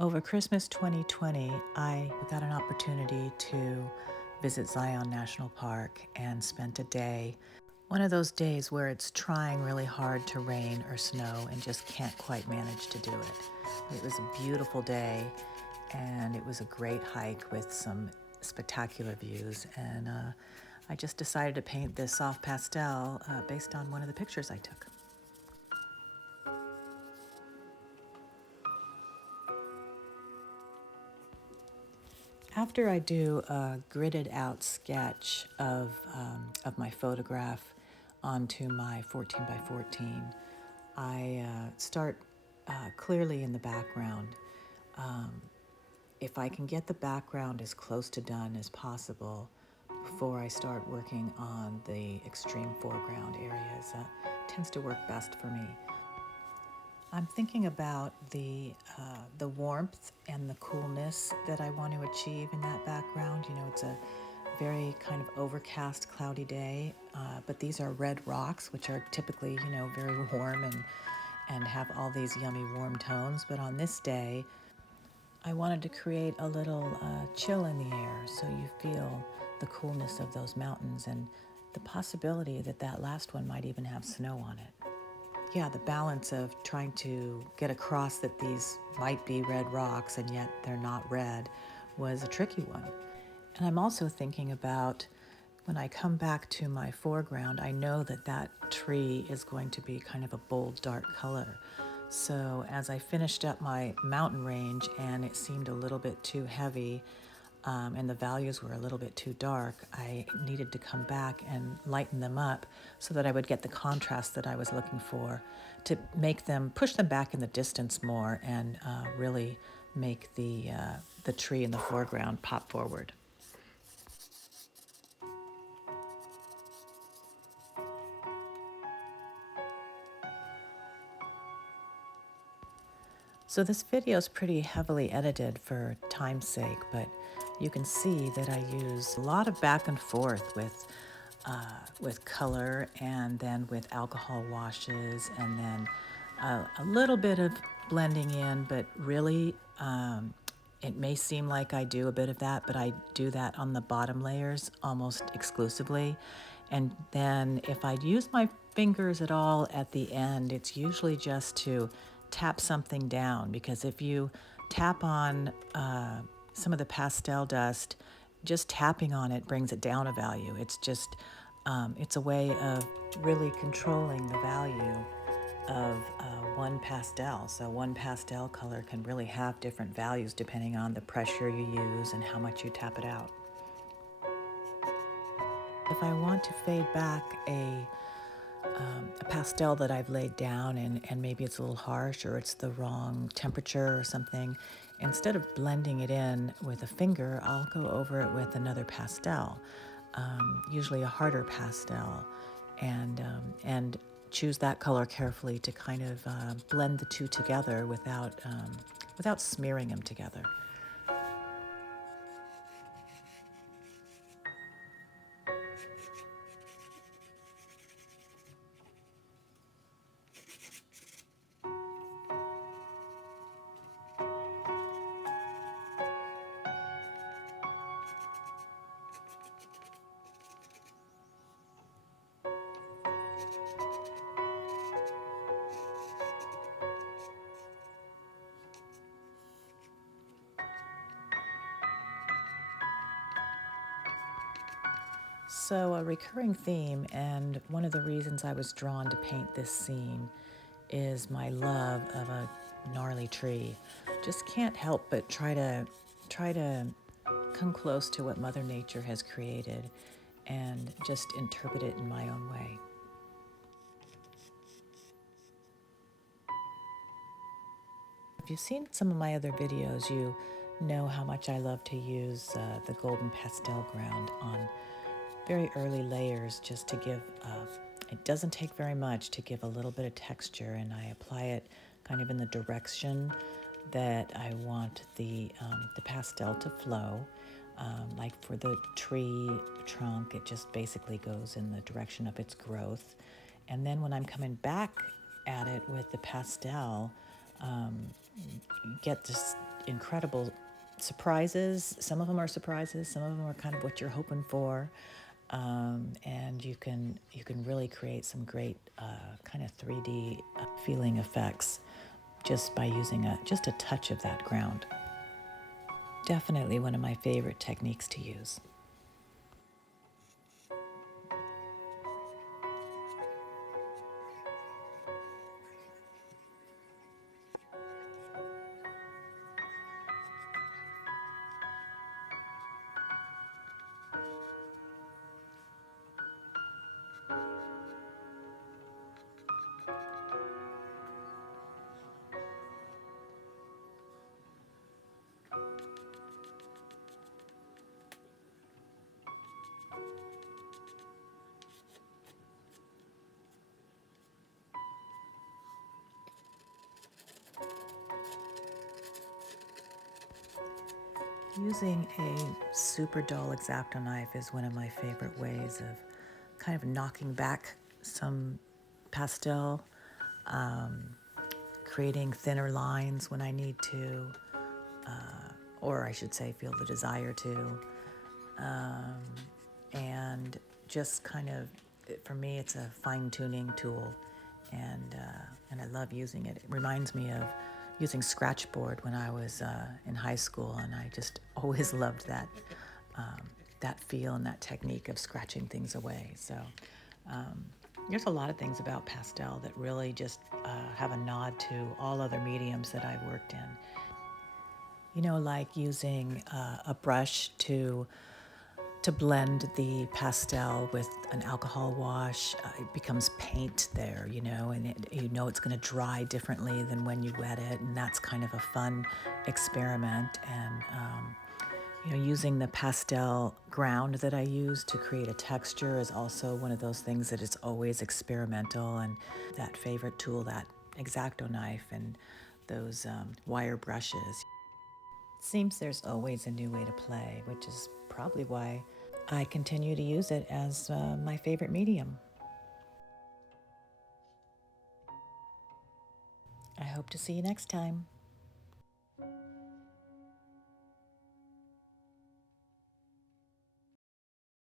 Over Christmas 2020, I got an opportunity to visit Zion National Park and spent a day, one of those days where it's trying really hard to rain or snow and just can't quite manage to do it. It was a beautiful day and it was a great hike with some spectacular views, and I just decided to paint this soft pastel based on one of the pictures I took. After I do a gridded out sketch of my photograph onto my 14 by 14, I start clearly in the background. If I can get the background as close to done as possible before I start working on the extreme foreground areas, that tends to work best for me. I'm thinking about the warmth and the coolness that I want to achieve in that background. You know, it's a very kind of overcast, cloudy day, but these are red rocks, which are typically, you know, very warm and have all these yummy warm tones. But on this day, I wanted to create a little chill in the air, so you feel the coolness of those mountains and the possibility that that last one might even have snow on it. Yeah, the balance of trying to get across that these might be red rocks and yet they're not red was a tricky one. And I'm also thinking about when I come back to my foreground, I know that that tree is going to be kind of a bold, dark color. So as I finished up my mountain range and it seemed a little bit too heavy, and the values were a little bit too dark, I needed to come back and lighten them up so that I would get the contrast that I was looking for to make them, push them back in the distance more and really make the tree in the foreground pop forward. So this video is pretty heavily edited for time's sake, but you can see that I use a lot of back and forth with color and then with alcohol washes and then a little bit of blending in, but really it may seem like I do a bit of that, but I do that on the bottom layers almost exclusively. And then if I use my fingers at all at the end, it's usually just to tap something down, because if you tap on some of the pastel dust, just tapping on it brings it down a value. It's just, it's a way of really controlling the value of one pastel. So one pastel color can really have different values depending on the pressure you use and how much you tap it out. If I want to fade back a pastel that I've laid down and maybe it's a little harsh or it's the wrong temperature or something, instead of blending it in with a finger, I'll go over it with another pastel, usually a harder pastel, and choose that color carefully to kind of blend the two together without smearing them together. So, a recurring theme, and one of the reasons I was drawn to paint this scene, is my love of a gnarly tree. Just can't help but try to come close to what Mother Nature has created and just interpret it in my own way. If you've seen some of my other videos, you know how much I love to use the golden pastel ground on very early layers, just to give, it doesn't take very much to give a little bit of texture, and I apply it kind of in the direction that I want the pastel to flow. Like for the tree trunk, it just basically goes in the direction of its growth. And then when I'm coming back at it with the pastel, get just incredible surprises. Some of them are surprises, some of them are kind of what you're hoping for. And you can really create some great kind of 3D feeling effects just by using just a touch of that ground. Definitely one of my favorite techniques to use. Using a super dull X-Acto knife is one of my favorite ways of kind of knocking back some pastel, creating thinner lines when I need to, or I should say feel the desire to, and just kind of, for me, it's a fine-tuning tool, and I love using it. It reminds me of using scratchboard when I was in high school, and I just always loved that feel and that technique of scratching things away. So there's a lot of things about pastel that really just have a nod to all other mediums that I've worked in. You know, like using a brush to blend the pastel with an alcohol wash. It becomes paint there, you know, and it's going to dry differently than when you wet it, and that's kind of a fun experiment. And using the pastel ground that I use to create a texture is also one of those things that it's always experimental. And that favorite tool, that X-Acto knife, and those wire brushes. Seems there's always a new way to play, which is probably why I continue to use it as my favorite medium. I hope to see you next time.